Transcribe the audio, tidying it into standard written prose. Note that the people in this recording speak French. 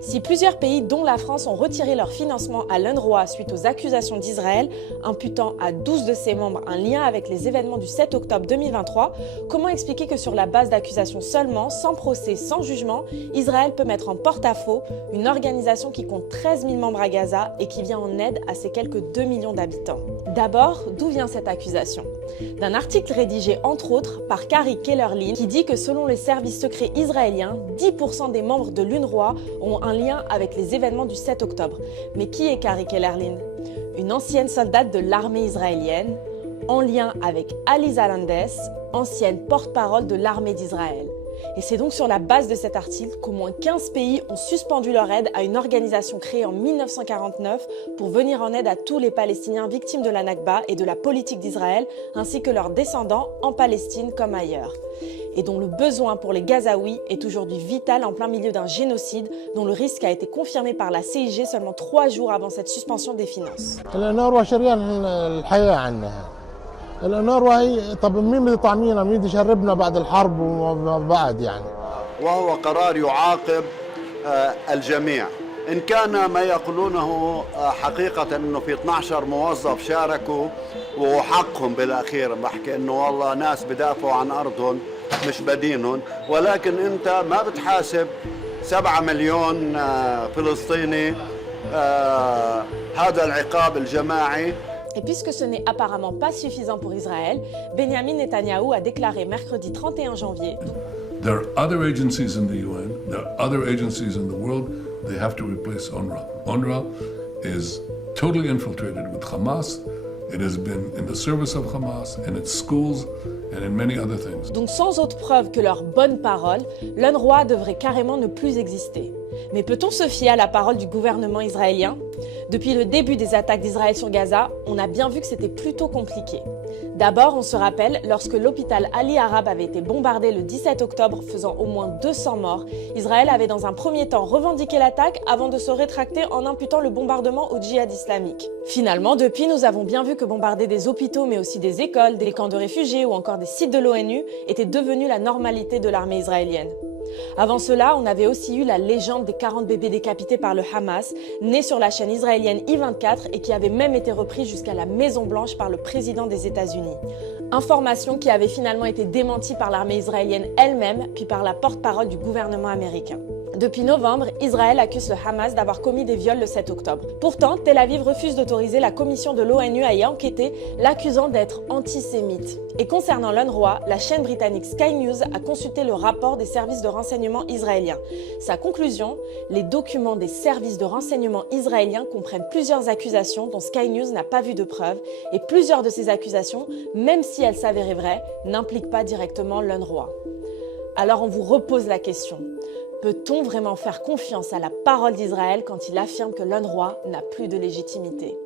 Si plusieurs pays, dont la France, ont retiré leur financement à l'UNRWA suite aux accusations d'Israël, imputant à 12 de ses membres un lien avec les événements du 7 octobre 2023, comment expliquer que sur la base d'accusations seulement, sans procès, sans jugement, Israël peut mettre en porte-à-faux une organisation qui compte 13 000 membres à Gaza et qui vient en aide à ses quelques 2 millions d'habitants? D'abord, d'où vient cette accusation? D'un article rédigé entre autres par Carrie Kellerlin qui dit que selon les services secrets israéliens, 10% des membres de l'UNRWA ont un lien avec les événements du 7 octobre. Mais qui est Carrie Kellerlin? Une ancienne soldate de l'armée israélienne, en lien avec Aliza Landes, ancienne porte-parole de l'armée d'Israël. Et c'est donc sur la base de cet article qu'au moins 15 pays ont suspendu leur aide à une organisation créée en 1949 pour venir en aide à tous les Palestiniens victimes de la Nakba et de la politique d'Israël, ainsi que leurs descendants en Palestine comme ailleurs. Et dont le besoin pour les Gazaouis est aujourd'hui vital en plein milieu d'un génocide dont le risque a été confirmé par la CIG seulement 3 jours avant cette suspension des finances. الأنوروا هي طب مين بده يطعمينا مين بده يشربنا بعد الحرب وبعد يعني وهو قرار يعاقب الجميع إن كان ما يقولونه حقيقة إنه في 12 موظف شاركوا وحقهم بالأخير بحكي إنه والله ناس بدافعوا عن أرضهم مش بدينهم ولكن أنت ما بتحاسب 7 مليون فلسطيني هذا العقاب الجماعي. Et puisque ce n'est apparemment pas suffisant pour Israël, Benjamin Netanyahou a déclaré mercredi 31 janvier. There are other agencies in the UN, there are other agencies in the world, they have to replace UNRWA. UNRWA is totally infiltrated with Hamas. It has been in the service of Hamas, in its schools, and in many other things. Donc sans autre preuve que leur bonne parole, l'UNRWA devrait carrément ne plus exister. Mais peut-on se fier à la parole du gouvernement israélien? Depuis le début des attaques d'Israël sur Gaza, on a bien vu que c'était plutôt compliqué. D'abord, on se rappelle, lorsque l'hôpital Ali Arab avait été bombardé le 17 octobre, faisant au moins 200 morts, Israël avait dans un premier temps revendiqué l'attaque avant de se rétracter en imputant le bombardement au djihad islamique. Finalement, depuis, nous avons bien vu que bombarder des hôpitaux, mais aussi des écoles, des camps de réfugiés ou encore des sites de l'ONU était devenu la normalité de l'armée israélienne. Avant cela, on avait aussi eu la légende des 40 bébés décapités par le Hamas, née sur la chaîne israélienne I24 et qui avait même été repris jusqu'à la Maison Blanche par le président des États-Unis. Information qui avait finalement été démentie par l'armée israélienne elle-même, puis par la porte-parole du gouvernement américain. Depuis novembre, Israël accuse le Hamas d'avoir commis des viols le 7 octobre. Pourtant, Tel Aviv refuse d'autoriser la commission de l'ONU à y enquêter, l'accusant d'être antisémite. Et concernant l'UNRWA, la chaîne britannique Sky News a consulté le rapport des services de renseignement israéliens. Sa conclusion, les documents des services de renseignement israéliens comprennent plusieurs accusations dont Sky News n'a pas vu de preuves, et plusieurs de ces accusations, même si elles s'avéraient vraies, n'impliquent pas directement l'UNRWA. Alors on vous repose la question. Peut-on vraiment faire confiance à la parole d'Israël quand il affirme que l'UNRWA n'a plus de légitimité?